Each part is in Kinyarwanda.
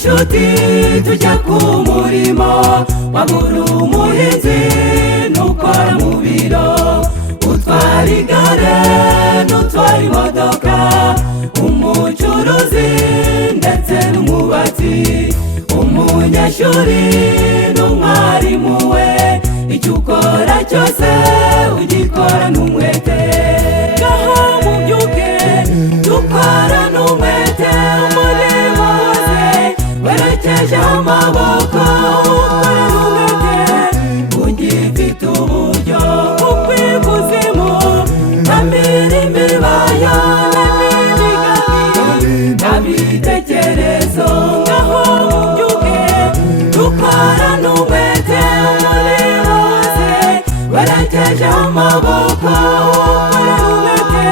inshuti tujya ku murimo, wabura umuhinzi n'ukora mu biro, utwara igare n'utwara imodoka, umucuruzi ndetse n'umubatsi, umunyeshuri n'umwarimu we, icyo ukora cyose ugikorana umwete. Ngaho mubyuke dukorane umwete, umurimo wose werekeje amaboko, ukorane umwete ugifite uburyo, kuko ikuzimu nta mirimo ibayo, nta bitekerezo. Ngaho mubyuke dukorane umwete, umurimo wose werekeje amaboko, ukorane umwete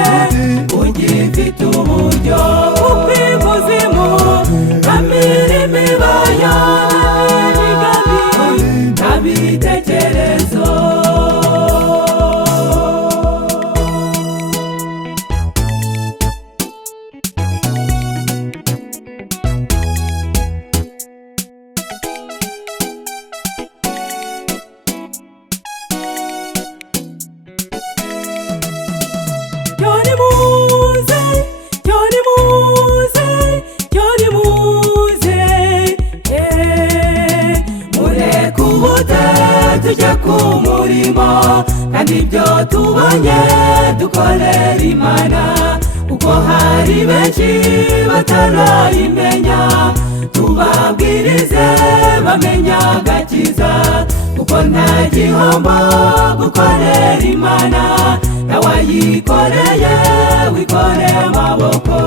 ugifite uburyo, kuko ikuzimu nta mirimo ibayo, nta bitekerezo. Yoni muze, yoni muze, yoni muze, mureke ubute tujya ku murimo, kandi ibyo tubonye dukorera Imana, kuko hari benshi batarayimenya, tubabwirize bamenya agakiza, kuko nta gihombo gukorera Imana, nawayikoreye wikoreye amaboko.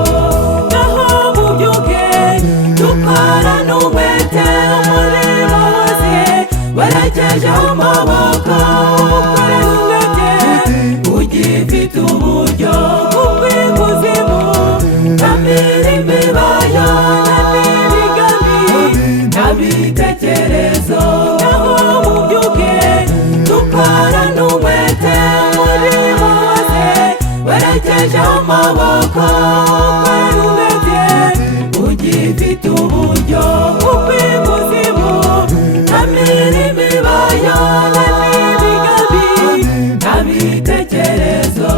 Ngaho mubyuke dukorane umwete, umurimo wose werekeje amaboko, ukorane umwete ugifite uburyo, kuko ikuzimu nta mirimo ibayo, nta bitekerezo. Ngaho mubyuke dukorane umwete, umurimo wose werekeje amaboko, ukorane umwete ugifite uburyo, kuko ikuzimu nta mirimo ibayo, nta bitekerezo.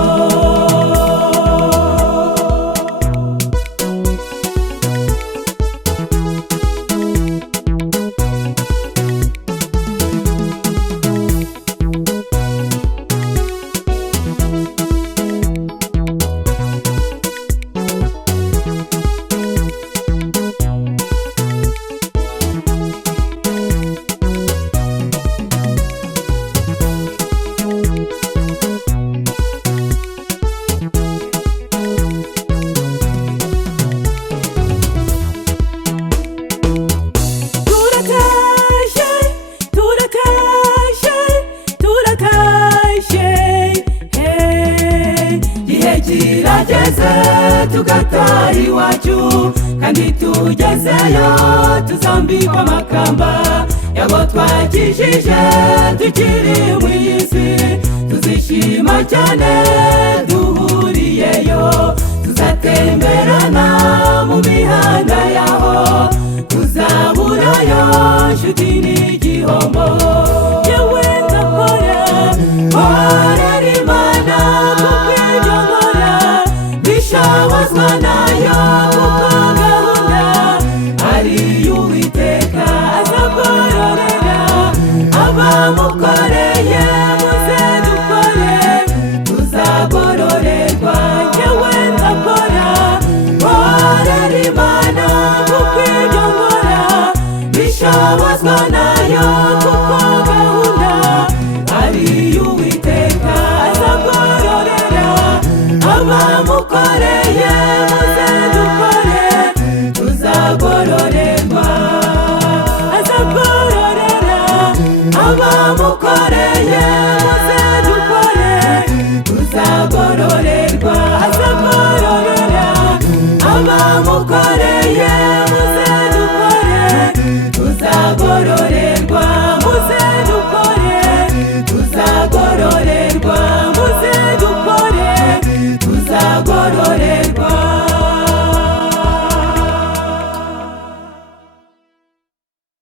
Kirageze tugataha iwacu, kandi tugezeyo tuzambikwa amakamba, yabo twakijije tukiri mu isi, tuzishima cyane duhuriyeyo, tuzatemberana mu mihanda yaho, tuzaburayo nshuti n'igihombo. Yewe ndakora nkorera Imana, kuko ibyo nkora bishabazwa nayo, kuko gahunda ari iy'Uwiteka, azagororera abamukorera